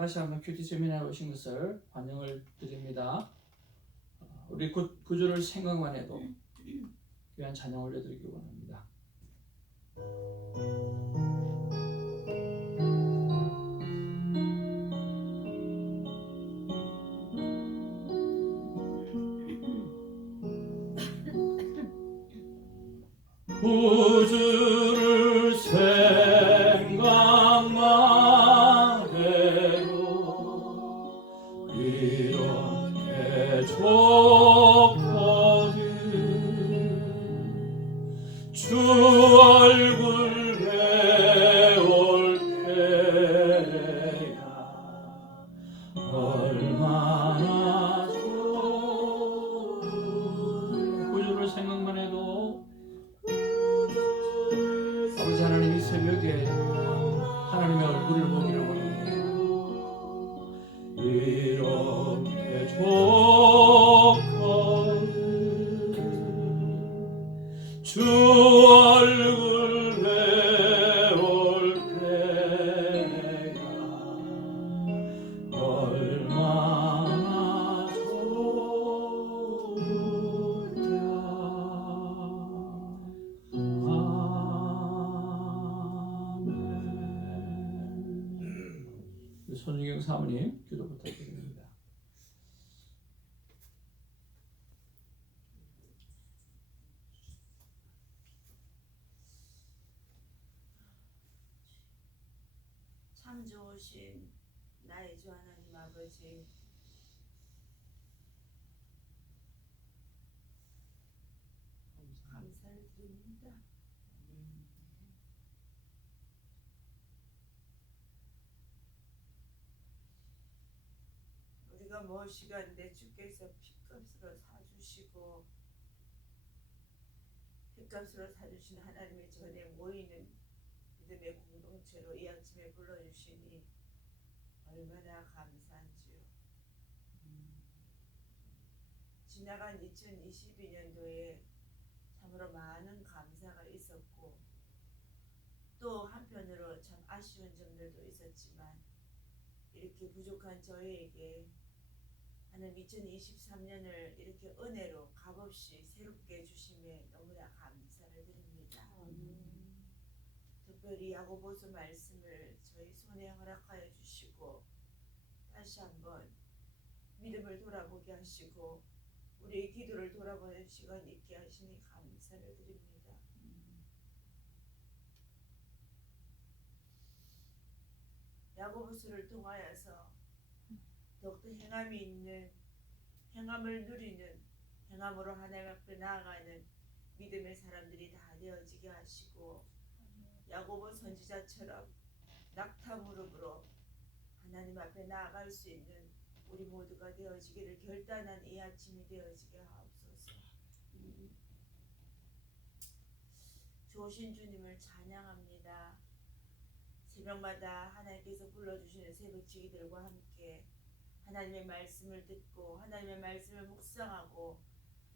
다시 한번 큐티 세미나에 오신 것을 환영을 드립니다. 우리 구주를 생각만 해도 귀한 찬양 올려드리기 원합니다. 구주를 생각만 해도 이렇게 좋거든. 주 얼굴 배울 때야 얼마나 좋으랴. 구주를 생각만 해도 아버지 하나님이 새벽에 하나님의 얼굴을 보기를 원합니다. 이렇게 좋거든 주 얼굴 배울 때가 얼마나 손유경 사모님 기도 부탁드립니다. 참 좋으신 나의 주 하나님 아버지, 감사를 드립니다. 우리가 무엇이간데 주께서 핏값으로 사주시고 핏값으로 사주신 하나님의 전에 모이는 믿음의 공동체로 이 아침에 불러주시니 얼마나 감사한지요. 지나간 2022년도에 참으로 많은 감사가 있었고 또 한편으로 참 아쉬운 점들도 있었지만 이렇게 부족한 저희에게 하나님 2023년을 이렇게 은혜로 값없이 새롭게 주심에 너무나 감사를 드립니다. 특별히 야고보서 말씀을 저희 손에 허락하여 주시고 다시 한번 믿음을 돌아보게 하시고 우리의 기도를 돌아보는 시간 있게 하시니 감사를 드립니다. 야고보서를 통하여서 더욱더 행함이 있는, 행함을 누리는, 행함으로 하나님 앞에 나아가는 믿음의 사람들이 다 되어지게 하시고 야고보 선지자처럼 낙타 무릎으로 하나님 앞에 나아갈 수 있는 우리 모두가 되어지기를 결단한 이 아침이 되어지게 하옵소서. 좋으신 주님을 찬양합니다. 새벽마다 하나님께서 불러주시는 새벽지기들과 함께 하나님의 말씀을 듣고 하나님의 말씀을 묵상하고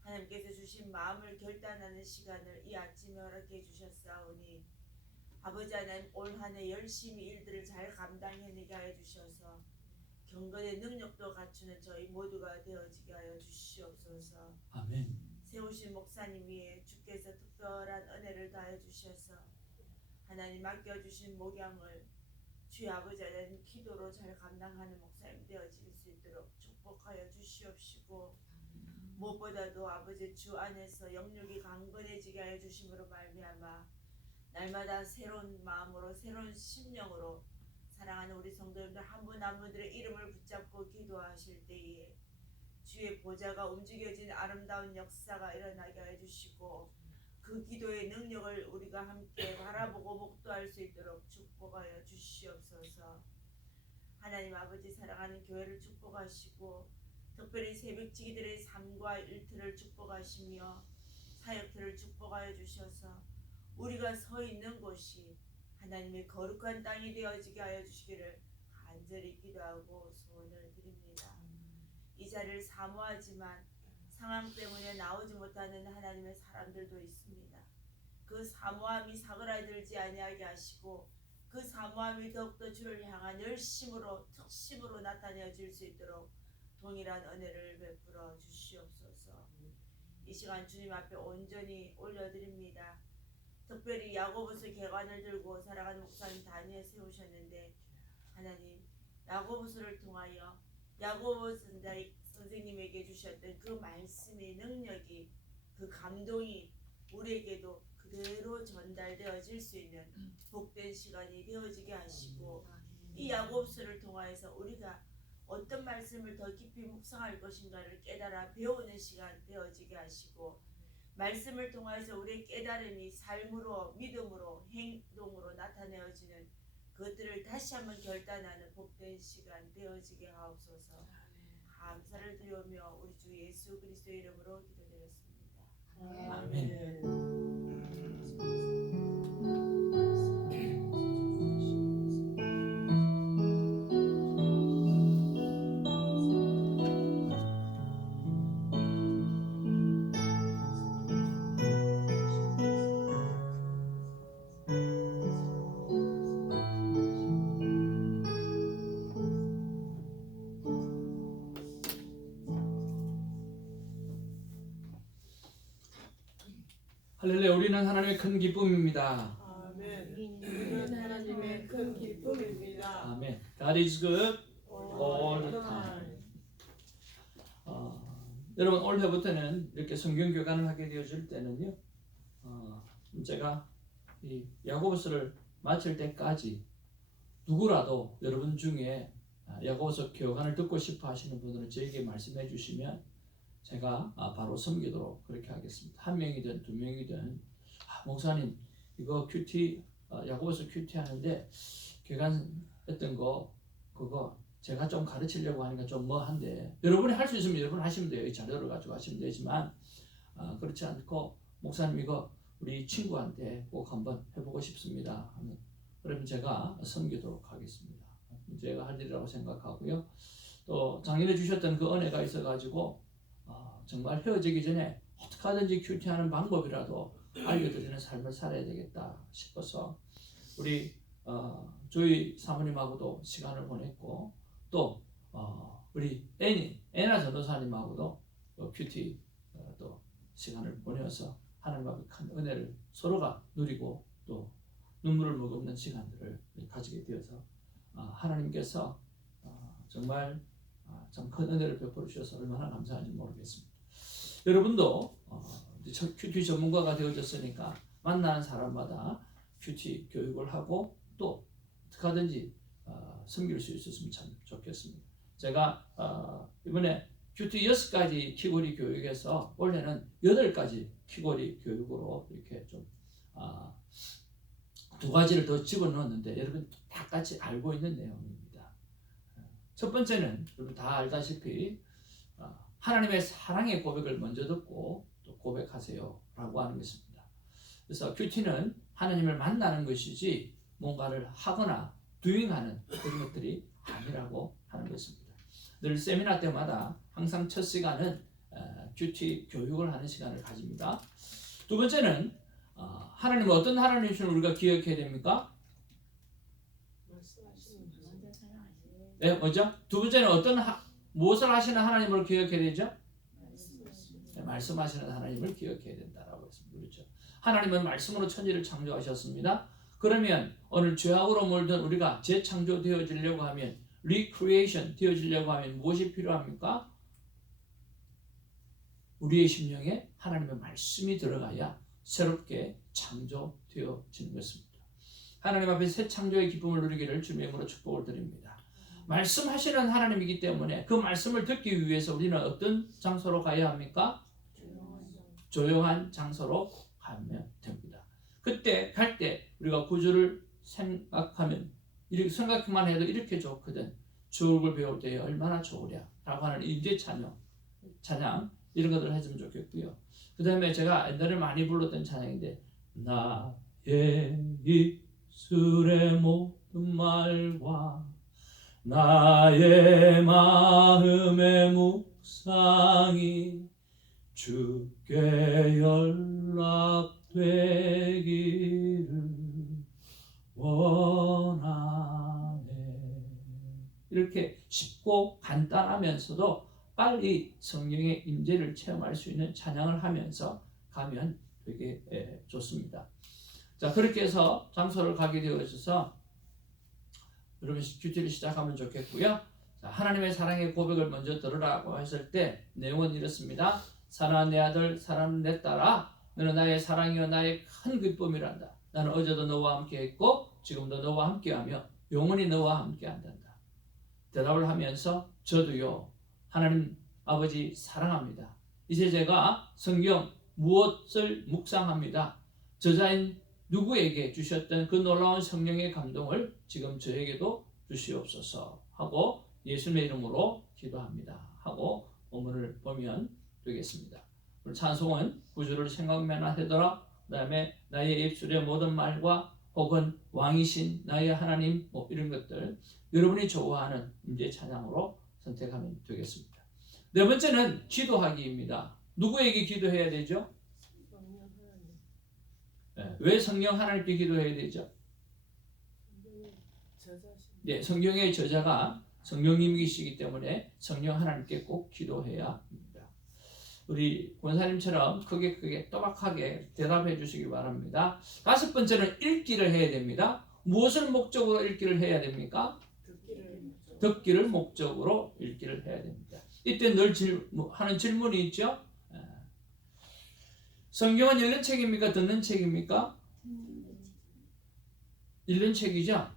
하나님께서 주신 마음을 결단하는 시간을 이 아침에 허락해 주셨사오니 아버지 하나님 올 한 해 열심히 일들을 잘 감당해내게 하여 주셔서 경건의 능력도 갖추는 저희 모두가 되어지게 하여 주시옵소서. 아멘. 세우신 목사님 위에 주께서 특별한 은혜를 다해 주셔서 하나님 맡겨주신 목양을 주의 아버지 하나님 기도로 잘 감당하는 목사님 되어질 수 있도록 축복하여 주시옵시고 무엇보다도 아버지 주 안에서 영육이 강건해지게 하여 주심으로 말미암아 날마다 새로운 마음으로 새로운 심령으로 사랑하는 우리 성도님들 한 분 한 분들의 이름을 붙잡고 기도하실 때에 주의 보좌가 움직여진 아름다운 역사가 일어나게 해주시고 그 기도의 능력을 우리가 함께 바라보고 목도할 수 있도록 축복하여 주시옵소서. 하나님 아버지 사랑하는 교회를 축복하시고 특별히 새벽지기들의 삶과 일터를 축복하시며 사역들을 축복하여 주셔서 우리가 서 있는 곳이 하나님의 거룩한 땅이 되어지게 하여 주시기를 간절히 기도하고 소원을 드립니다. 이 자리를 사모하지만 상황 때문에 나오지 못하는 하나님의 사람들도 있습니다. 그 사모함이 사그라들지 아니하게 하시고 그 사모함이 더욱더 주를 향한 열심으로 특심으로 나타내어질 수 있도록 동일한 은혜를 베풀어 주시옵소서. 이 시간 주님 앞에 온전히 올려드립니다. 특별히 야고보서 개관을 들고 살아가는 목사님 단위에 세우셨는데 하나님 야고보서를 통하여 야고보 선생님에게 주셨던 그 말씀의 능력이 그 감동이 우리에게도 그대로 전달되어질 수 있는 복된 시간이 되어지게 하시고 이 야고보서를 통하여서 우리가 어떤 말씀을 더 깊이 묵상할 것인가를 깨달아 배우는 시간 되어지게 하시고 말씀을 통해서 우리의 깨달음이 삶으로 믿음으로 행동으로 나타내어지는 그것들을 다시 한번 결단하는 복된 시간 되어지게 하옵소서. 감사를 드리오며 우리 주 예수 그리스도의 이름으로 기도드렸습니다. 아멘. 할렐루야. 우리는 하나님의 큰 기쁨입니다. 아멘. 우리는 하나님의 큰 기쁨입니다. 아멘. God is good all the time. 여러분 올해부터는 이렇게 성경 교관을 하게 되어질 때는요, 제가 이 야고보서를 마칠 때까지 누구라도 여러분 중에 야고보서 교관을 듣고 싶어 하시는 분들은 저에게 말씀해 주시면 제가 바로 섬기도록 그렇게 하겠습니다. 한 명이든 두 명이든 목사님 이거 큐티 야고보서 큐티 하는데 교관했던 거 그거 제가 좀 가르치려고 하니까 좀 뭐한데 여러분이 할 수 있으면 여러분 하시면 돼요. 이 자료를 가지고 하시면 되지만 그렇지 않고 목사님 이거 우리 친구한테 꼭 한번 해보고 싶습니다 하면 그러면 제가 섬기도록 하겠습니다. 제가 할 일이라고 생각하고요. 또 작년에 주셨던 그 은혜가 있어가지고 정말 헤어지기 전에 어떻게 하든지 큐티하는 방법이라도 알려드리는 삶을 살아야 되겠다 싶어서 우리 조이 사모님하고도 시간을 보냈고 또 우리 애나 전도사님하고도 큐티 또 시간을 보내서 하나님 앞에 큰 은혜를 서로가 누리고 또 눈물을 머금는 시간들을 가지게 되어서 하나님께서 정말 참 큰 은혜를 베풀어 주셔서 얼마나 감사한지 모르겠습니다. 여러분도 큐티 전문가가 되어졌으니까 만나는 사람마다 큐티 교육을 하고 또 어떻게 하든지 섬길 수 있었으면 참 좋겠습니다. 제가 이번에 큐티 6가지 키고리 교육에서 원래는 8가지 키고리 교육으로 이렇게 좀 2가지를 더 집어넣었는데 여러분 다 같이 알고 있는 내용입니다. 첫 번째는 여러분 다 알다시피 하나님의 사랑의 고백을 먼저 듣고 또 고백하세요 라고 하는 것입니다. 그래서 큐티는 하나님을 만나는 것이지 뭔가를 하거나 doing하는 그런 것들이 아니라고 하는 것입니다. 늘 세미나 때마다 항상 첫 시간은 큐티 교육을 하는 시간을 가집니다. 두 번째는 하나님은 어떤 하나님이신지 우리가 기억해야 됩니까? 네, 뭐죠? 두 번째는 무엇을 하시는 하나님을 기억해야 되죠? 네, 말씀하시는 하나님을 기억해야 된다라고 했습니다. 그렇죠? 하나님은 말씀으로 천지를 창조하셨습니다. 그러면 오늘 죄악으로 몰던 우리가 재창조되어지려고 하면 recreation 되어지려고 하면 무엇이 필요합니까? 우리의 심령에 하나님의 말씀이 들어가야 새롭게 창조되어지는 것입니다. 하나님 앞에 새 창조의 기쁨을 누리기를 주님의 이름으로 축복을 드립니다. 말씀하시는 하나님이기 때문에 그 말씀을 듣기 위해서 우리는 어떤 장소로 가야 합니까? 조용한 장소로 가면 됩니다. 그때 갈 때 우리가 구주를 생각하면 이렇게 생각만 해도 이렇게 좋거든. 주옥을 배울 때 얼마나 좋으랴 라고 하는 임재 찬양 이런 것들을 해주면 좋겠고요. 그 다음에 제가 옛날에 많이 불렀던 찬양인데 나의 입술의 모든 말과 나의 마음의 묵상이 주께 연락되기를 원하나이다. 그렇게 쉽고 간단하면서도 빨리 성령의 임재를 체험할 수 있는 찬양을 하면서 가면 되게 좋습니다. 자, 그렇게 해서 장소를 가게 되어져서 여러분 큐티를 시작하면 좋겠고요. 자, 하나님의 사랑의 고백을 먼저 들으라고 했을 때 내용은 이렇습니다. 사랑하는 내 아들, 사랑하는 내 딸아, 너는 나의 사랑이요 나의 큰 기쁨이란다. 나는 어제도 너와 함께 했고 지금도 너와 함께하며 영원히 너와 함께한단다. 대답을 하면서 저도요 하나님 아버지 사랑합니다. 이제 제가 성경 무엇을 묵상합니다. 저자인 누구에게 주셨던 그 놀라운 성령의 감동을 지금 저에게도 주시옵소서 하고 예수님의 이름으로 기도합니다 하고 본문을 보면 되겠습니다. 찬송은 구주를 생각만 하더라, 그 다음에 나의 입술의 모든 말과 혹은 왕이신 나의 하나님 뭐 이런 것들 여러분이 좋아하는 임재 찬양으로 선택하면 되겠습니다. 네 번째는 기도하기입니다. 누구에게 기도해야 되죠? 네, 왜 성령 하나님께 기도해야 되죠? 네, 성경의 저자가 성령님이시기 때문에 성령 하나님께 꼭 기도해야 합니다. 우리 권사님처럼 크게 또박하게 대답해 주시기 바랍니다. 다섯 번째는 읽기를 해야 됩니다. 무엇을 목적으로 읽기를 해야 됩니까? 듣기를 목적으로 읽기를 해야 됩니다. 이때 늘 하는 질문이 있죠. 성경은 읽는 책입니까? 듣는 책입니까? 읽는 책이죠.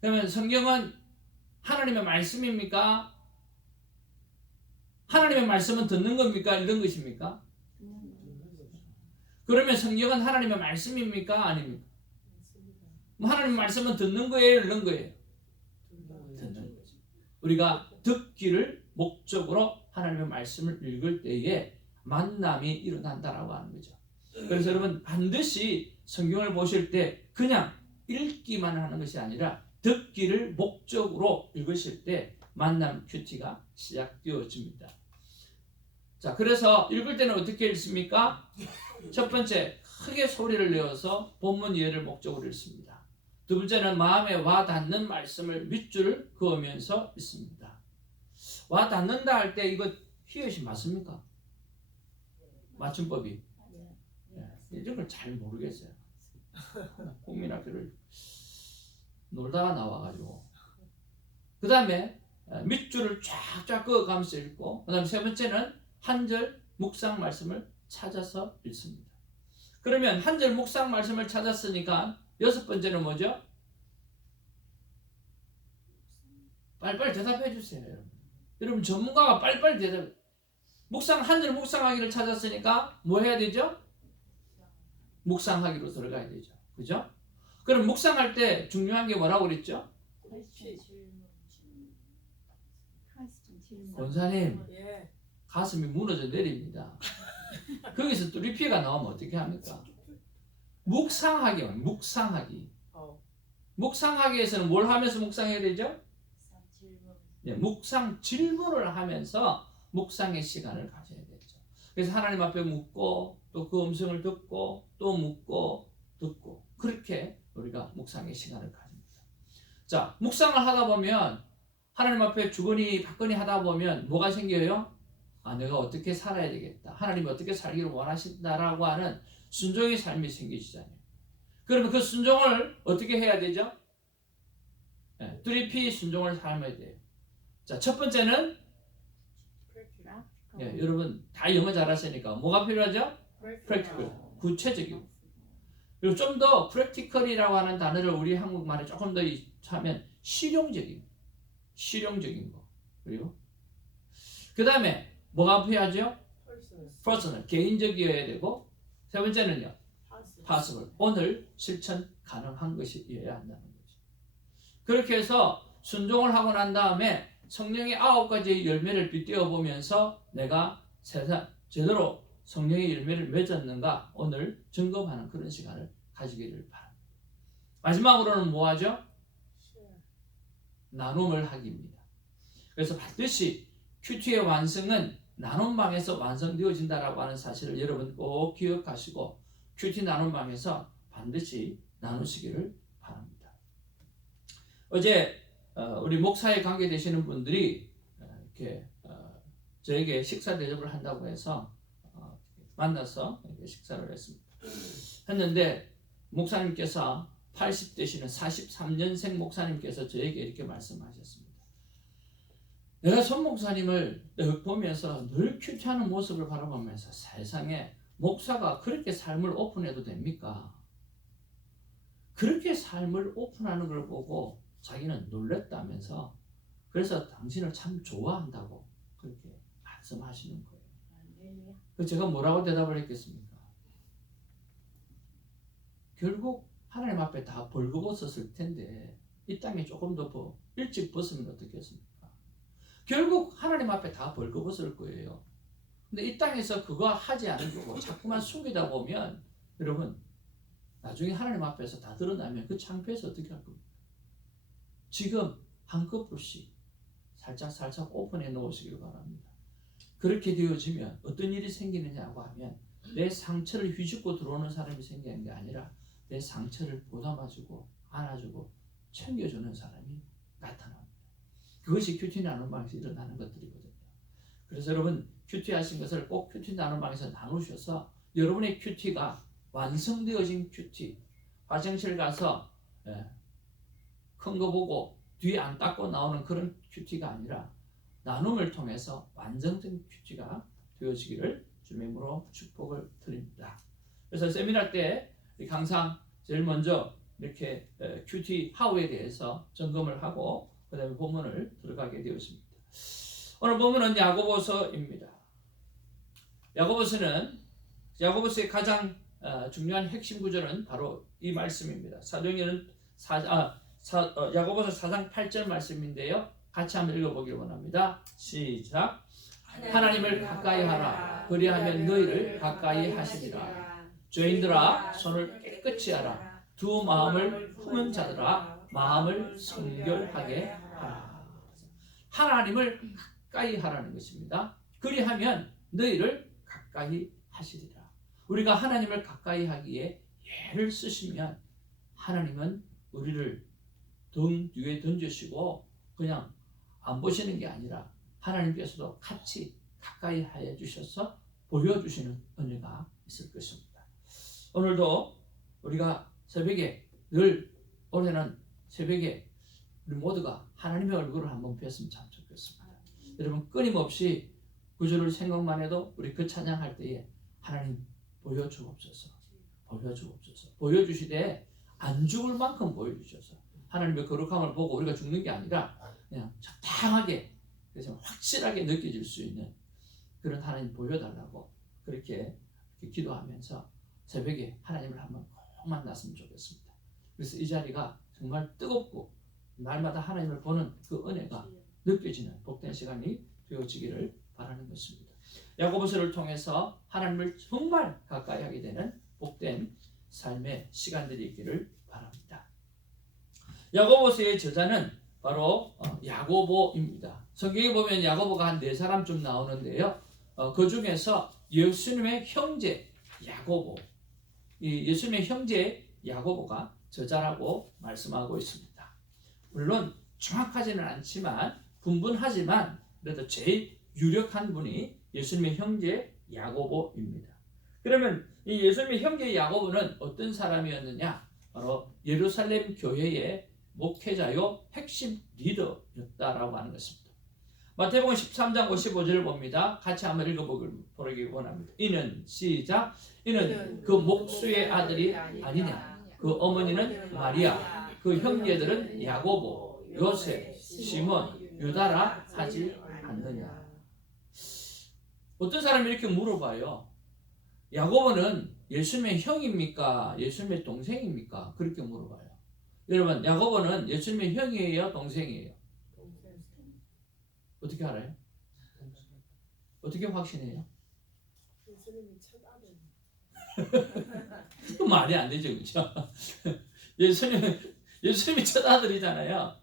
그러면 성경은 하나님의 말씀입니까? 하나님의 말씀은 듣는 겁니까? 읽는 것입니까? 그러면 성경은 하나님의 말씀입니까? 아닙니까? 하나님의 말씀은 듣는 거예요? 읽는 거예요? 듣는 거죠. 우리가 듣기를 목적으로 하나님의 말씀을 읽을 때에 만남이 일어난다라고 하는 거죠. 그래서 여러분 반드시 성경을 보실 때 그냥 읽기만 하는 것이 아니라 듣기를 목적으로 읽으실 때 만남 큐티가 시작되어집니다. 자, 그래서 읽을 때는 어떻게 읽습니까? 첫 번째, 크게 소리를 내어서 본문 이해를 목적으로 읽습니다. 두 번째는 마음에 와 닿는 말씀을 밑줄을 그으면서 읽습니다. 와 닿는다 할 때 이거 히읗이 맞습니까? 맞춤법이. 이런 걸 잘 모르겠어요. 국민학교를 놀다가 나와가지고. 그 다음에 밑줄을 쫙쫙 그어가면서 읽고, 그 다음에 세 번째는 한 절 묵상 말씀을 찾아서 읽습니다. 그러면 한 절 묵상 말씀을 찾았으니까 여섯 번째는 뭐죠? 빨리빨리 대답해 주세요, 여러분. 여러분 전문가가 빨리빨리 대답해. 한 절 묵상하기를 찾았으니까 뭐 해야 되죠? 묵상하기로 들어가야 되죠. 그죠? 그럼 묵상할 때 중요한 게 뭐라고 그랬죠? 권사님, 가슴이 무너져 내립니다. 거기서 또 리피가 나오면 어떻게 합니까? 묵상하기. 묵상하기에서는 뭘 하면서 묵상해야 되죠? 네, 묵상 질문을 하면서 묵상의 시간을 가져야 되죠. 그래서 하나님 앞에 묻고 또 그 음성을 듣고 또 묻고 듣고 그렇게 우리가 묵상의 시간을 가집니다. 자, 묵상을 하다 보면 하나님 앞에 주거니 받거니 하다 보면 뭐가 생겨요? 아, 내가 어떻게 살아야 되겠다. 하나님이 어떻게 살기를 원하신다라고 하는 순종의 삶이 생기시잖아요. 그러면 그 순종을 어떻게 해야 되죠? 네, 3P 순종을 삶아야 돼요. 자, 첫 번째는 여러분 다 영어 잘하시니까 뭐가 필요하죠? practical, 구체적이고. 그리고 좀 더 practical이라고 하는 단어를 우리 한국말에 조금 더 하면 실용적인 거. 그리고 그 다음에 뭐가 필요하죠? personal, 개인적이어야 되고, 세 번째는요, possible, 오늘 실천 가능한 것이어야 한다는 거죠. 그렇게 해서 순종을 하고 난 다음에 성령의 9가지의 열매를 빗대어 보면서 내가 제대로 성령의 열매를 맺었는가 오늘 점검하는 그런 시간을 가지기를 바랍니다. 마지막으로는 뭐 하죠? 나눔을 하기입니다. 그래서 반드시 큐티의 완성은 나눔방에서 완성되어진다라고 하는 사실을 여러분 꼭 기억하시고 큐티 나눔방에서 반드시 나누시기를 바랍니다. 어제 우리 목사에 관계되시는 분들이 이렇게 저에게 식사 대접을 한다고 해서 만나서 이렇게 식사를 했는데 목사님께서 80 되시는 43년생 목사님께서 저에게 이렇게 말씀하셨습니다. 내가 손 목사님을 보면서 늘 큐티하는 모습을 바라보면서 세상에 목사가 그렇게 삶을 오픈해도 됩니까? 그렇게 삶을 오픈하는 걸 보고 자기는 놀랬다면서 그래서 당신을 참 좋아한다고 그렇게 말씀하시는 거예요. 그래서 제가 뭐라고 대답을 했겠습니까? 결국 하나님 앞에 다 벌거벗었을 텐데 이 땅에 조금 더 일찍 벗으면 어떻겠습니까? 결국 하나님 앞에 다 벌거벗을 거예요. 근데 이 땅에서 그거 하지 않은 거고 자꾸만 숨기다 보면 여러분 나중에 하나님 앞에서 다 드러나면 그 창피해서 어떻게 할 겁니까? 지금 한꺼풀씩 살짝 오픈해 놓으시길 바랍니다. 그렇게 되어지면 어떤 일이 생기느냐고 하면 내 상처를 휘젓고 들어오는 사람이 생기는 게 아니라 내 상처를 보담아주고 안아주고 챙겨주는 사람이 나타납니다. 그것이 큐티 나눔 방에서 일어나는 것들이거든요. 그래서 여러분 큐티 하신 것을 꼭 큐티 나눔 방에서 나누셔서 여러분의 큐티가 완성되어진 큐티, 화장실 가서 큰 거 보고 뒤에 안 닦고 나오는 그런 큐티가 아니라 나눔을 통해서 완성된 큐티가 되어지기를 주님의 이름으로 축복을 드립니다. 그래서 세미나 때 항상 제일 먼저 이렇게 큐티 하우에 대해서 점검을 하고 그 다음에 본문을 들어가게 되었습니다. 오늘 본문은 야고보서입니다. 야고보서의 가장 중요한 핵심 구절은 바로 이 말씀입니다. 야고보서 4장 8절 말씀인데요. 같이 한번 읽어보길 원합니다. 시작. 하나님을 가까이 하라. 그리하면 너희를 가까이 하시리라. 죄인들아 손을 깨끗이 하라. 두 마음을 품은 자들아 마음을 성결하게 하라. 하나님을 가까이 하라는 것입니다. 그리하면 너희를 가까이 하시리라. 우리가 하나님을 가까이 하기에 예를 쓰시면 하나님은 우리를 등 뒤에 던지시고 그냥 안 보시는 게 아니라 하나님께서도 같이 가까이 하여 주셔서 보여주시는 은혜가 있을 것입니다. 오늘도 우리가 새벽에 올해는 새벽에 우리 모두가 하나님의 얼굴을 한번 뵀으면 참 좋겠습니다. 여러분 끊임없이 구절을 생각만 해도 우리 그 찬양할 때에 하나님 보여주옵소서 보여주시되 안 죽을 만큼 보여주셔서 하나님의 거룩함을 보고 우리가 죽는 게 아니라 그냥 적당하게 그래서 확실하게 느껴질 수 있는 그런 하나님 보여달라고 그렇게 기도하면서 새벽에 하나님을 한번 꼭 만났으면 좋겠습니다. 그래서 이 자리가 정말 뜨겁고 날마다 하나님을 보는 그 은혜가 느껴지는 복된 시간이 되어지기를 바라는 것입니다. 야고보서를 통해서 하나님을 정말 가까이 하게 되는 복된 삶의 시간들이 있기를 바랍니다. 야고보서의 저자는 바로 야고보입니다. 성경에 보면 야고보가 한 4사람쯤 나오는데요. 그 중에서 예수님의 형제 야고보, 이 예수님의 형제 야고보가 저자라고 말씀하고 있습니다. 물론 정확하지는 않지만 분분하지만 그래도 제일 유력한 분이 예수님의 형제 야고보입니다. 그러면 이 예수님의 형제 야고보는 어떤 사람이었느냐? 바로 예루살렘 교회의 목회자요 핵심 리더였다라고 하는 것입니다. 마태복음 13장 55절을 봅니다. 같이 한번 읽어보기 원합니다. 이는 시작. 이는 그 목수의 아들이 아니냐. 그 어머니는 마리아. 그 형제들은 야고보, 요셉, 시몬, 유다라 하지 않느냐. 어떤 사람이 이렇게 물어봐요. 야고보는 예수님의 형입니까? 예수님의 동생입니까? 그렇게 물어봐요. 여러분, 야고보는 예수님의 형이에요? 동생이에요? 어떻게 알아요? 어떻게 확신해요? 예수님이 첫 아들. 그 말이 안 되죠, 그렇죠? 예수님이 첫 아들이잖아요.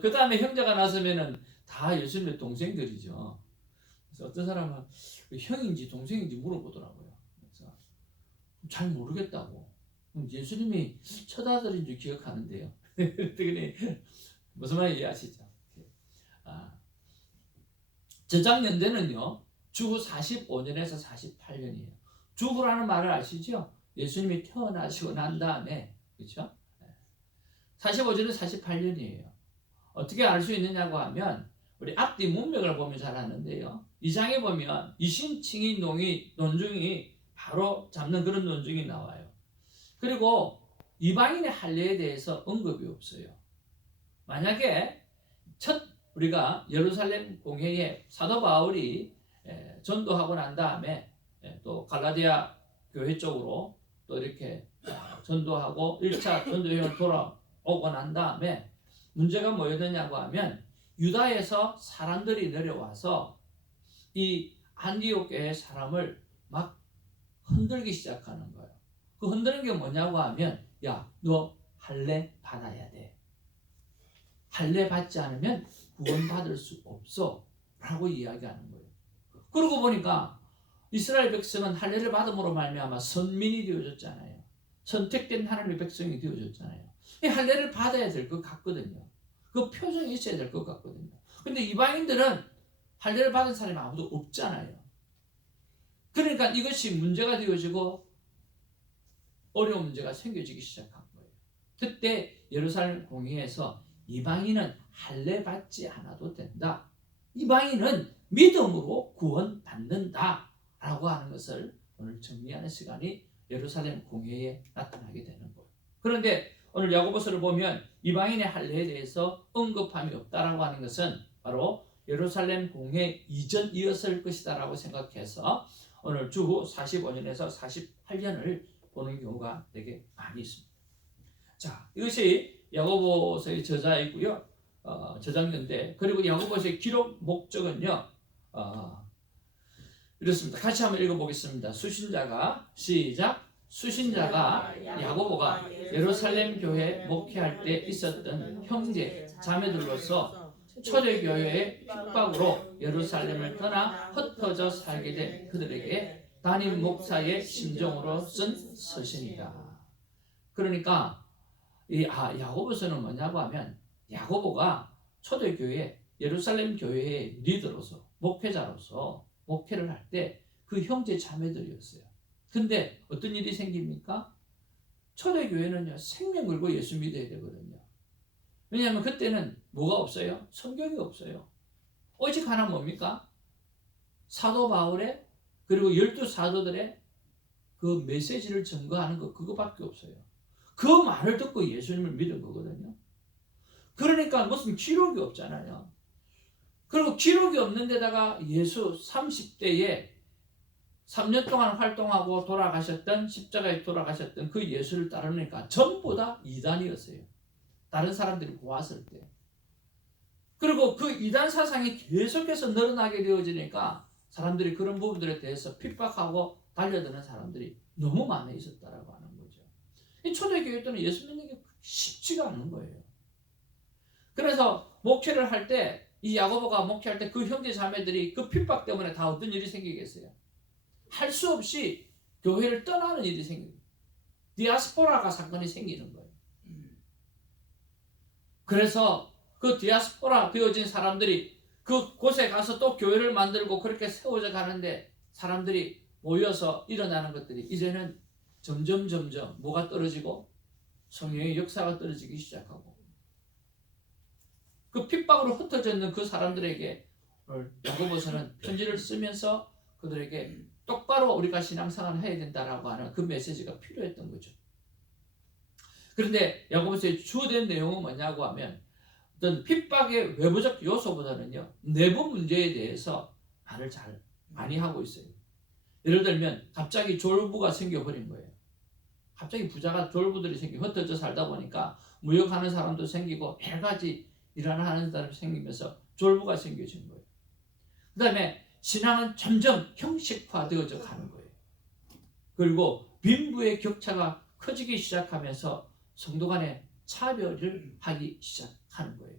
그 다음에 형제가 나서면은 다 예수님의 동생들이죠. 그래서 어떤 사람은 형인지 동생인지 물어보더라고요. 그래서 잘 모르겠다고. 예수님이 첫 아들인 줄 기억하는데요. 그랬더니 무슨 말인지 이해하시죠? 저장연대는요 주후 45년에서 48년이에요. 주후라는 말을 아시죠? 예수님이 태어나시고 난 다음에, 그렇죠? 45년에서 48년이에요. 어떻게 알 수 있느냐고 하면 우리 앞뒤 문맥을 보면 잘 아는데요. 이 장에 보면 이신칭의 논중이 바로 잡는 그런 논중이 나와요. 그리고 이방인의 할례에 대해서 언급이 없어요. 만약에 우리가 예루살렘 공회에 사도 바울이 전도하고 난 다음에 또 갈라디아 교회 쪽으로 또 이렇게 전도하고 1차 전도여행을 돌아오고 난 다음에 문제가 뭐였느냐고 하면 유다에서 사람들이 내려와서 이 안디옥 교회 사람을 막 흔들기 시작하는 거예요. 그 흔드는 게 뭐냐고 하면 야, 너 할례 받아야 돼. 할례 받지 않으면 구원받을 수 없어 라고 이야기하는 거예요. 그러고 보니까 이스라엘 백성은 할례를 받음으로 말미암아 선민이 되어졌잖아요. 선택된 하나님의 백성이 되어졌잖아요. 이 할례를 받아야 될 것 같거든요. 그 표정이 있어야 될 것 같거든요. 근데 이방인들은 할례를 받은 사람이 아무도 없잖아요. 그러니까 이것이 문제가 되어지고 어려운 문제가 생겨지기 시작한 거예요. 그때 예루살렘 공의에서 이방인은 할례 받지 않아도 된다. 이방인은 믿음으로 구원받는다. 라고 하는 것을 오늘 정리하는 시간이 예루살렘 공회에 나타나게 되는 거예요. 그런데 오늘 야고보서를 보면 이방인의 할례에 대해서 언급함이 없다라고 하는 것은 바로 예루살렘 공회 이전이었을 것이다 라고 생각해서 오늘 주후 45년에서 48년을 보는 경우가 되게 많이 있습니다. 자, 이것이 야고보서의 저자이고요. 저장인데, 그리고 야고보서의 기록 목적은요. 이렇습니다. 같이 한번 읽어보겠습니다. 수신자가 시작. 수신자가 야고보가 예루살렘 교회 목회할 때 있었던 형제 자매들로서 초대교회의 핍박으로 예루살렘을 떠나 흩어져 살게 된 그들에게 담임 목사의 심정으로 쓴 서신이다. 그러니까 야고보서는 뭐냐고 하면 야고보가 초대교회 예루살렘 교회의 리더로서 목회자로서 목회를 할 때 그 형제 자매들이었어요. 근데 어떤 일이 생깁니까? 초대교회는요 생명 걸고 예수 믿어야 되거든요. 왜냐하면 그때는 뭐가 없어요? 성경이 없어요. 오직 하나 뭡니까? 사도 바울의 그리고 12사도들의 그 메시지를 증거하는 것, 그거밖에 없어요. 그 말을 듣고 예수님을 믿은 거거든요. 그러니까 무슨 기록이 없잖아요. 그리고 기록이 없는 데다가 예수 30대에 3년 동안 활동하고 돌아가셨던, 십자가에 돌아가셨던 그 예수를 따르니까 전부 다 이단이었어요. 다른 사람들이 보았을 때. 그리고 그 이단 사상이 계속해서 늘어나게 되어지니까 사람들이 그런 부분들에 대해서 핍박하고 달려드는 사람들이 너무 많이 있었다라고 하는 거죠. 이 초대교회 때는 예수 믿는 게 쉽지가 않은 거예요. 그래서 목회를 할 때, 이 야고보가 목회할 때 그 형제 자매들이 그 핍박 때문에 다 어떤 일이 생기겠어요? 할 수 없이 교회를 떠나는 일이 생깁니다. 디아스포라가 사건이 생기는 거예요. 그래서 그 디아스포라 되어진 사람들이 그 곳에 가서 또 교회를 만들고 그렇게 세워져 가는데 사람들이 모여서 일어나는 것들이 이제는 점점 뭐가 떨어지고 성령의 역사가 떨어지기 시작하고 그 핍박으로 흩어져 있는 그 사람들에게 야고보서는 편지를 쓰면서 그들에게 똑바로 우리가 신앙생활을 해야 된다라고 하는 그 메시지가 필요했던 거죠. 그런데 야고보서의 주된 내용은 뭐냐고 하면 어떤 핍박의 외부적 요소보다는요 내부 문제에 대해서 말을 잘 많이 하고 있어요. 예를 들면 갑자기 졸부가 생겨버린 거예요. 갑자기 부자가 졸부들이 생기고 흩어져 살다 보니까 무역하는 사람도 생기고 여러 가지 일을 하는 사람이 생기면서 졸부가 생겨진 거예요. 그 다음에 신앙은 점점 형식화되어져 가는 거예요. 그리고 빈부의 격차가 커지기 시작하면서 성도 간의 차별을 하기 시작하는 거예요.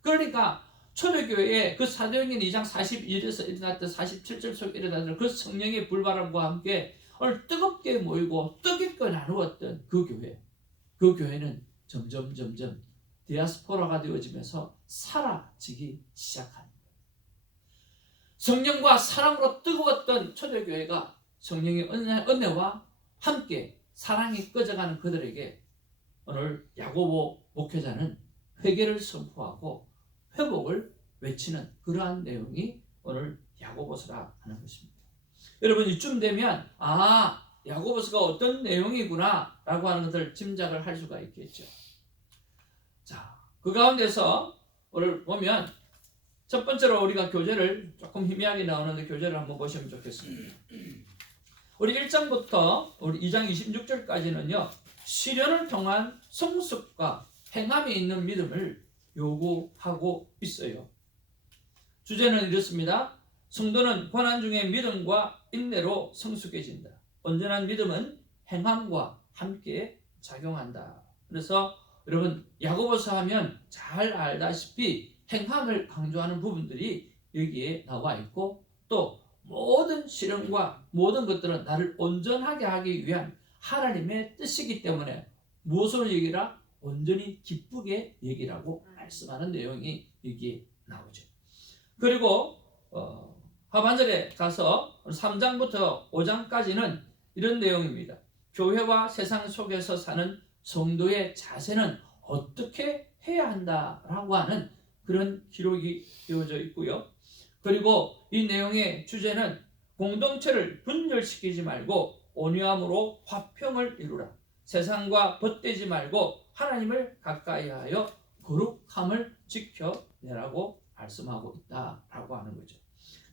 그러니까 초대교회에 그 사도행전 2장 41절에서 일어났던 47절 속에 일어났던 그 성령의 불바람과 함께 오늘 뜨겁게 모이고 뜨겁게 나누었던 그 교회, 그 교회는 점점 디아스포라가 되어지면서 사라지기 시작하는 거예요. 성령과 사랑으로 뜨거웠던 초대교회가 성령의 은혜와 함께 사랑이 꺼져가는 그들에게 오늘 야고보 목회자는 회개를 선포하고 회복을 외치는 그러한 내용이 오늘 야고보서라 하는 것입니다. 여러분, 이쯤 되면 야고보서가 어떤 내용이구나 라고 하는 것을 짐작을 할 수가 있겠죠. 자, 그 가운데서 오늘 보면 첫 번째로 우리가 교재를 조금 희미하게 나오는데 교재를 한번 보시면 좋겠습니다. 우리 1장부터 우리 2장 26절까지는요, 시련을 통한 성숙과 행함이 있는 믿음을 요구하고 있어요. 주제는 이렇습니다. 성도는 고난 중에 믿음과 인내로 성숙해진다. 온전한 믿음은 행함과 함께 작용한다. 그래서 여러분, 야고보서 하면 잘 알다시피 행함을 강조하는 부분들이 여기에 나와 있고, 또 모든 시련과 모든 것들은 나를 온전하게 하기 위한 하나님의 뜻이기 때문에 무엇으로 얘기라? 온전히 기쁘게 얘기라고 말씀하는 내용이 여기에 나오죠. 그리고 하반절에 가서 3장부터 5장까지는 이런 내용입니다. 교회와 세상 속에서 사는 성도의 자세는 어떻게 해야 한다라고 하는 그런 기록이 되어져 있고요. 그리고 이 내용의 주제는 공동체를 분열시키지 말고 온유함으로 화평을 이루라. 세상과 벗되지 말고 하나님을 가까이하여 거룩함을 지켜내라고 말씀하고 있다라고 하는 거죠.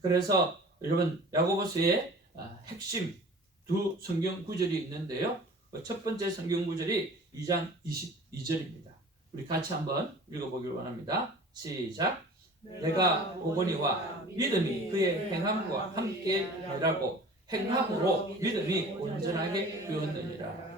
그래서 여러분, 야고보서의 핵심 두 성경 구절이 있는데요. 첫 번째 성경 구절이 2장 22절입니다. 우리 같이 한번 읽어보기를 원합니다. 시작. 내가 보거니와 믿음이 그의 행함과 함께 하라고 행함으로 믿음이 온전하게 되었느니라.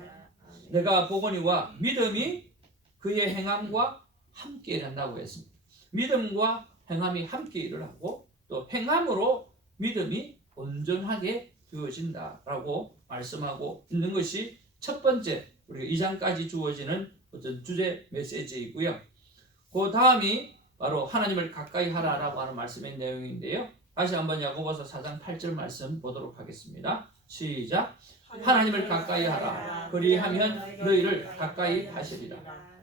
내가 보거니와 믿음이 그의 행함과 함께 일한다고 했습니다. 믿음과 행함이 함께 일을 하고 또 행함으로 믿음이 온전하게 되어진다라고 말씀하고 있는 것이 첫 번째 우리가 2장까지 주어지는 어떤 주제 메시지이고요. 그 다음이 바로 하나님을 가까이 하라라고 하는 말씀의 내용인데요. 다시 한번 야고보서 4장 8절 말씀 보도록 하겠습니다. 시작. 하나님을 가까이 하라. 그리하면 너희를 가까이 하시리라.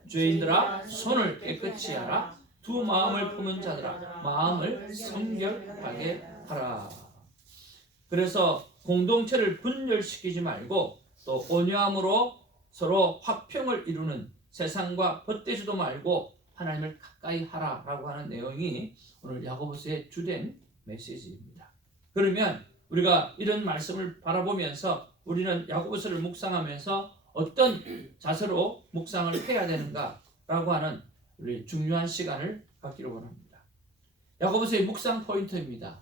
죄인들아, 손을 깨끗이 하라. 두 마음을 품은 자들아, 마음을 성결하게 하라. 그래서 공동체를 분열시키지 말고 또 온유함으로 서로 화평을 이루는, 세상과 벗되지도 말고 하나님을 가까이 하라라고 하는 내용이 오늘 야고보서의 주된 메시지입니다. 그러면 우리가 이런 말씀을 바라보면서 우리는 야고보서를 묵상하면서 어떤 자세로 묵상을 해야 되는가라고 하는 우리 중요한 시간을 갖기를 원합니다. 야고보서의 묵상 포인트입니다.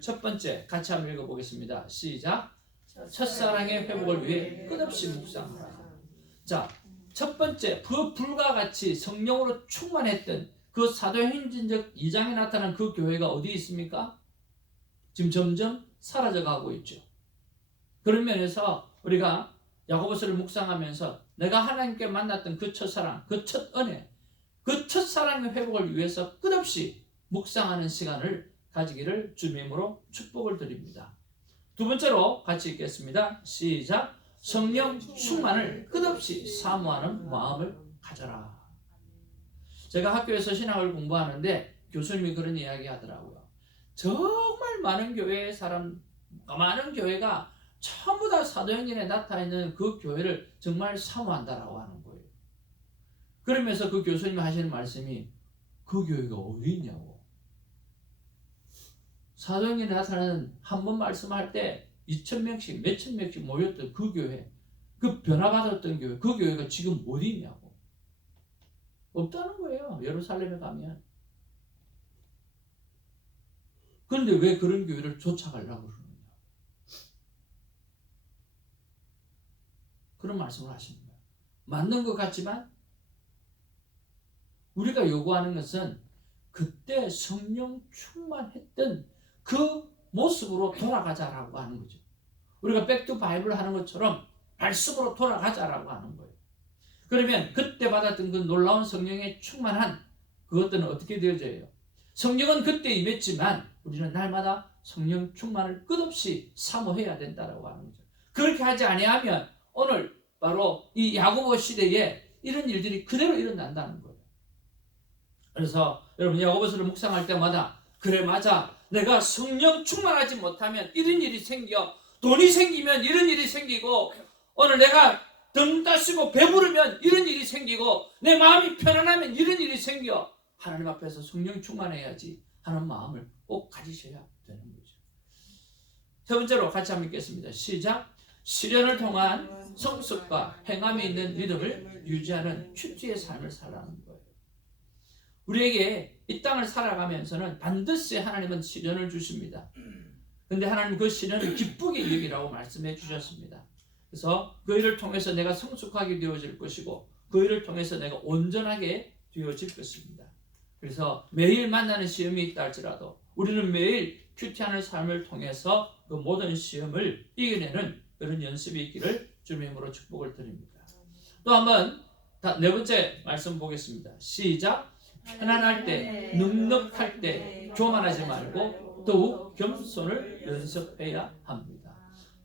첫 번째 같이 한번 읽어보겠습니다. 시작. 첫사랑의 회복을 위해 끝없이 묵상하라. 자, 첫 번째, 그 불과 같이 성령으로 충만했던 그 사도행전적 2장에 나타난 그 교회가 어디 있습니까? 지금 점점 사라져가고 있죠. 그런 면에서 우리가 야고보서를 묵상하면서 내가 하나님께 만났던 그 첫사랑, 그 첫 은혜, 그 첫사랑의 회복을 위해서 끝없이 묵상하는 시간을 가지기를 주님으로 축복을 드립니다. 두 번째로 같이 읽겠습니다. 시작. 성령 충만을 끝없이 사모하는 마음을 가져라. 제가 학교에서 신학을 공부하는데 교수님이 그런 이야기 하더라고요. 정말 많은 교회의 많은 교회가 전부 다 사도행전에 나타있는 그 교회를 정말 사모한다라고 하는 거예요. 그러면서 그 교수님이 하시는 말씀이 그 교회가 어디 있냐고. 사도행전에 나타나는 한 번 말씀할 때 2,000명씩 몇천 명씩 모였던 그 교회, 그 변화받았던 교회, 그 교회가 지금 어디 있냐고. 없다는 거예요. 예루살렘에 가면. 그런데 왜 그런 교회를 쫓아가려고 그러느냐. 그런 말씀을 하십니다. 맞는 것 같지만 우리가 요구하는 것은 그때 성령 충만했던 그 모습으로 돌아가자라고 하는 거죠. 우리가 백투 바이블 하는 것처럼 말씀으로 돌아가자라고 하는 거예요. 그러면 그때 받았던 그 놀라운 성령의 충만한 그것들은 어떻게 되어져요? 성령은 그때 임했지만 우리는 날마다 성령 충만을 끝없이 사모해야 된다라고 하는 거죠. 그렇게 하지 아니하면 오늘 바로 이 야고보 시대에 이런 일들이 그대로 일어난다는 거예요. 그래서 여러분 야고보서를 묵상할 때마다 그래 맞아 내가 성령 충만하지 못하면 이런 일이 생겨 돈이 생기면 이런 일이 생기고 오늘 내가 등 따시고 배부르면 이런 일이 생기고 내 마음이 편안하면 이런 일이 생겨 하나님 앞에서 성령 충만해야지 하는 마음을 꼭 가지셔야 되는 거죠. 세 번째로 같이 한번 읽겠습니다. 시작. 시련을 통한 성숙과 행함이 있는 믿음을 유지하는 큐티의 삶을 살아가는 거예요. 우리에게 이 땅을 살아가면서는 반드시 하나님은 시련을 주십니다. 근데 하나님 그 시련을 기쁘게 여기라고 말씀해 주셨습니다. 그래서 그 일을 통해서 내가 성숙하게 되어질 것이고 그 일을 통해서 내가 온전하게 되어질 것입니다. 그래서 매일 만나는 시험이 있다 할지라도 우리는 매일 큐티하는 삶을 통해서 그 모든 시험을 이겨내는 그런 연습이 있기를 주님의 이름으로 축복을 드립니다. 또 한번 네 번째 말씀 보겠습니다. 시작. 편안할 때, 넉넉할 때 교만하지 말고 더욱 겸손을 연습해야 합니다.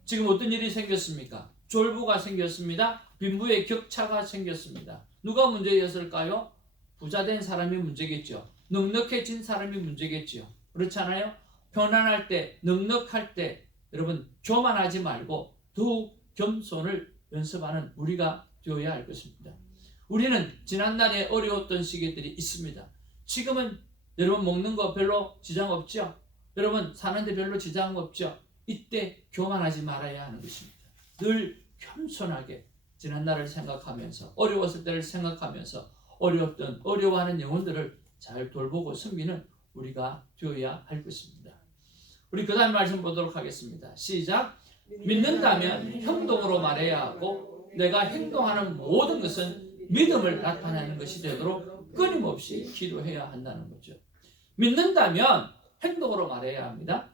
지금 어떤 일이 생겼습니까? 졸부가 생겼습니다. 빈부의 격차가 생겼습니다. 누가 문제였을까요? 부자된 사람이 문제겠죠. 넉넉해진 사람이 문제겠죠. 그렇지 않아요? 편안할 때, 넉넉할 때 여러분 교만하지 말고 더욱 겸손을 연습하는 우리가 되어야 할 것입니다. 우리는 지난날에 어려웠던 시기들이 있습니다. 지금은 여러분 먹는 거 별로 지장 없죠? 여러분 사는데 별로 지장 없죠? 이때 교만하지 말아야 하는 것입니다. 늘 겸손하게 지난날을 생각하면서 어려웠을 때를 생각하면서 어려워하는 영혼들을 잘 돌보고 섬기는 우리가 되어야 할 것입니다. 우리 그 다음 말씀 보도록 하겠습니다. 시작. 믿는다면 행동으로 말해야 하고 내가 행동하는 모든 것은 믿음을 나타내는 것이 되도록 끊임없이 기도해야 한다는 거죠. 믿는다면 행동으로 말해야 합니다.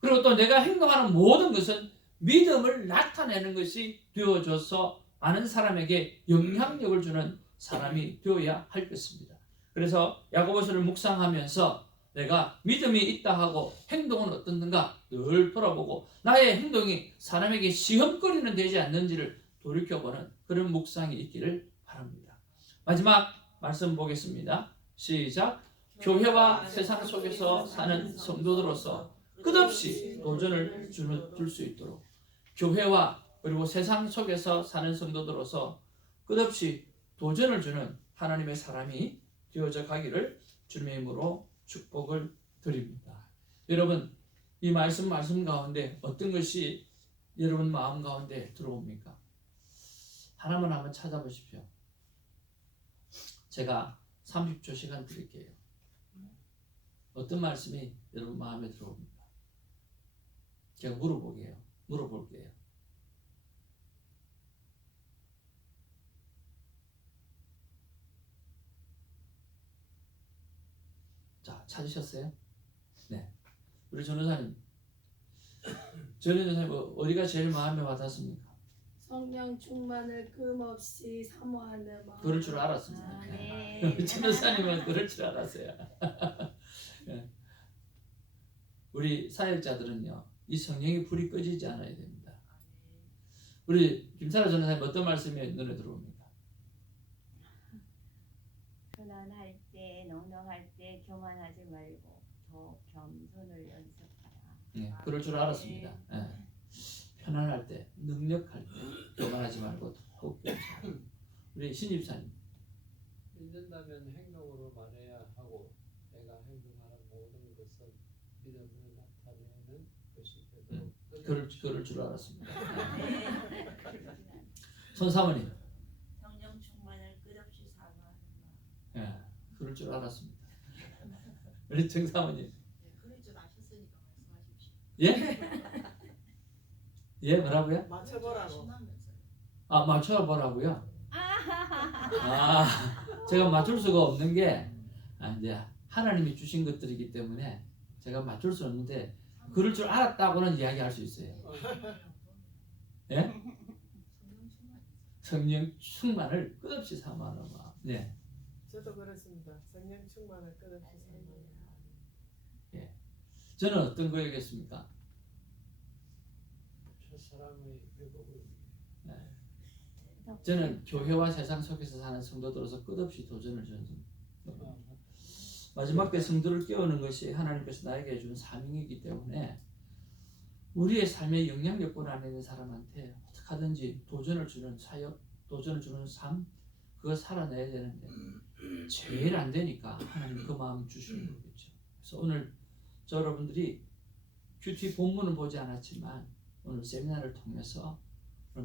그리고 또 내가 행동하는 모든 것은 믿음을 나타내는 것이 되어져서 많은 사람에게 영향력을 주는 사람이 되어야 할 것입니다. 그래서 야고보서를 묵상하면서 내가 믿음이 있다 하고 행동은 어떻는가 늘 돌아보고 나의 행동이 사람에게 시험거리는 되지 않는지를 돌이켜보는 그런 묵상이 있기를 바랍니다. 마지막 말씀 보겠습니다. 시작. 교회와 세상 속에서 사는 성도들로서 끝없이 도전을 줄 수 있도록 교회와 그리고 세상 속에서 사는 성도들로서 끝없이 도전을 주는 하나님의 사람이 되어져 가기를 주님의 이름으로 축복을 드립니다. 여러분 이 말씀 가운데 어떤 것이 여러분 마음 가운데 들어옵니까? 하나만 한번 찾아보십시오. 제가 30초 시간 드릴게요. 어떤 말씀이 여러분 마음에 들어옵니까? 제가 물어볼게요. 자, 찾으셨어요? 네. 우리 전도사님 어디가 제일 마음에 와닿습니까? 성령 충만을 금없이 사모하는 마음. 그럴 줄 알았습니다. 아, 네. 우리 전도사님은 그럴 줄 알았어요. 네. 우리 사역자들은요, 이 성령의 불이 꺼지지 않아야 됩니다. 우리 김사라 전도사님 어떤 말씀이 눈에 들어옵니까? 편안할 때, 넉넉할 때 교만하지 말고 더 겸손을 연습하라. 네, 그럴 줄 알았습니다. 네. 편안할 때, 능력할 때 교만하지 말고 더욱 겸손하라. 우리 신입사님. 믿는다면 행동으로 말해야 하고 내가 행동하는 모든 것은 믿음을 나타내는 것이 되도록 그럴 줄 알았습니다. 손사모님. 성령 충만을 끝없이 사모하는 마음. 예, 그럴 줄 알았습니다. 우리 정사모님. 그럴 줄 아셨으니까 말씀하십시오. 예? 예, 뭐라고요? 맞춰보라고. 신나면서요. 아, 맞춰보라고요? 제가 맞출 수가 없는 게 이제 하나님이 주신 것들이기 때문에 제가 맞출 수 없는데 그럴 줄 알았다고는 이야기할 수 있어요. 예? 성령 충만을 끝없이 사모하는 마음. 네. 저도 그렇습니다. 성령 충만을 끝없이 사모하는 마음. 저는 어떤 거였겠습니까? 첫사랑의 회복을 저는 교회와 세상 속에서 사는 성도들로서 끝없이 도전을 주는 마지막 때 성도를 깨우는 것이 하나님께서 나에게 준 사명이기 때문에 우리의 삶의 영향력권 안에 있는 사람한테 어떻게 하든지 도전을 주는 사역, 도전을 주는 삶, 그거 살아내야 되는데 제일 안 되니까 하나님 그 마음 주시는 거겠죠. 그래서 오늘 저 여러분들이 큐티 본문은 보지 않았지만 오늘 세미나를 통해서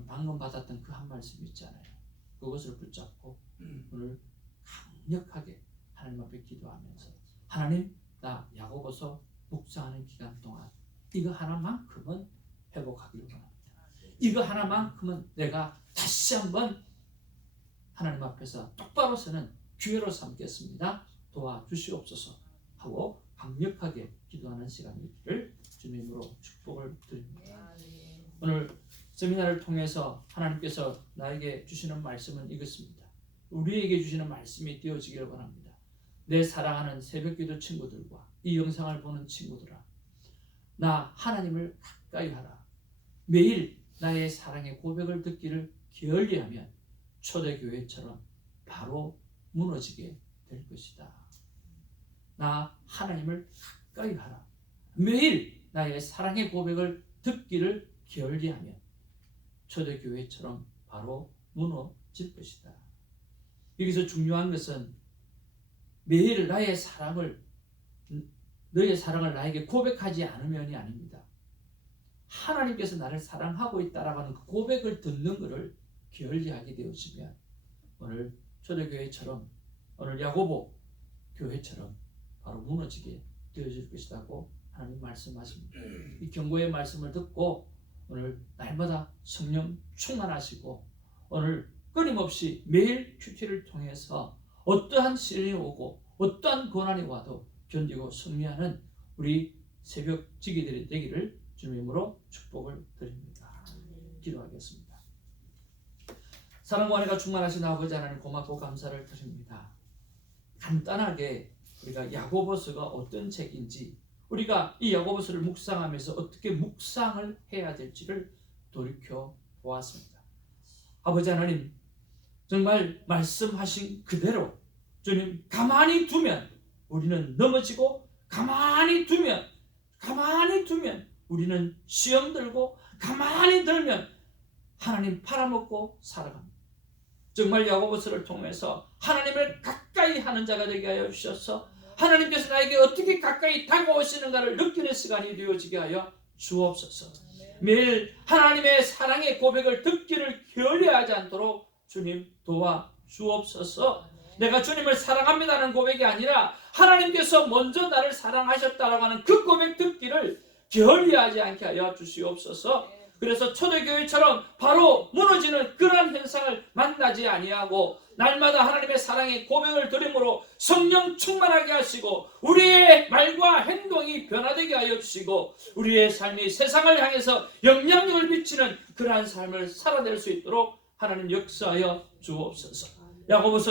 방금 받았던 그 한 말씀 있잖아요. 그것을 붙잡고 오늘 강력하게 하나님 앞에 기도하면서 하나님, 나 야고보서 묵상하는 기간 동안 이거 하나만큼은 회복하기를 원합니다. 이거 하나만큼은 내가 다시 한번 하나님 앞에서 똑바로 서는 기회로 삼겠습니다. 도와주시옵소서 하고 강력하게 기도하는 시간이기를 주님으로 축복을 드립니다. 오늘 세미나를 통해서 하나님께서 나에게 주시는 말씀은 이것입니다. 우리에게 주시는 말씀이 되어지기를 원합니다. 내 사랑하는 새벽기도 친구들과 이 영상을 보는 친구들아, 나 하나님을 가까이 하라. 매일 나의 사랑의 고백을 듣기를 게을리하면 초대교회처럼 바로 무너지게 될 것이다. 나 하나님을 가까이 하라. 매일 나의 사랑의 고백을 듣기를 게을리하면 초대교회처럼 바로 무너질 것이다. 여기서 중요한 것은 매일 너의 사랑을 나에게 고백하지 않으면이 아닙니다. 하나님께서 나를 사랑하고 있다라고 하는 그 고백을 듣는 것을 게을리하게 되어지면 오늘 초대교회처럼, 오늘 야고보 교회처럼 바로 무너지게 되어질 것이라고 하나님 말씀하십니다. 이 경고의 말씀을 듣고 오늘 날마다 성령 충만하시고 오늘 끊임없이 매일 큐티를 통해서 어떠한 시련이 오고 어떠한 고난이 와도 견디고 승리하는 우리 새벽 지기들이 되기를 주님으로 축복을 드립니다. 기도하겠습니다. 사랑과 은혜가 충만하신 아버지 하나님, 고맙고 감사를 드립니다. 간단하게 우리가 야고보서가 어떤 책인지, 우리가 이 야고보서를 묵상하면서 어떻게 묵상을 해야 될지를 돌이켜 보았습니다. 아버지 하나님, 정말 말씀하신 그대로 주님 가만히 두면 우리는 넘어지고, 가만히 두면 우리는 시험 들고, 가만히 들면 하나님 팔아먹고 살아갑니다. 정말 야고보서를 통해서 하나님을 가까이 하는 자가 되게 하여 주셔서 하나님께서 나에게 어떻게 가까이 다가오시는가를 느끼는 시간이 되어지게 하여 주옵소서. 매일 하나님의 사랑의 고백을 듣기를 게을리하지 않도록 주님 도와주옵소서. 내가 주님을 사랑합니다는 고백이 아니라 하나님께서 먼저 나를 사랑하셨다라고 하는 그 고백 듣기를 게을리하지 않게 하여 주시옵소서. 그래서 초대교회처럼 바로 무너지는 그런 현상을 만나지 아니하고 날마다 하나님의 사랑의 고백을 드림으로 성령 충만하게 하시고 우리의 말과 행동이 변화되게 하여 주시고 우리의 삶이 세상을 향해서 영향력을 미치는 그러한 삶을 살아낼 수 있도록 하나님 역사하여 주옵소서. 야고보서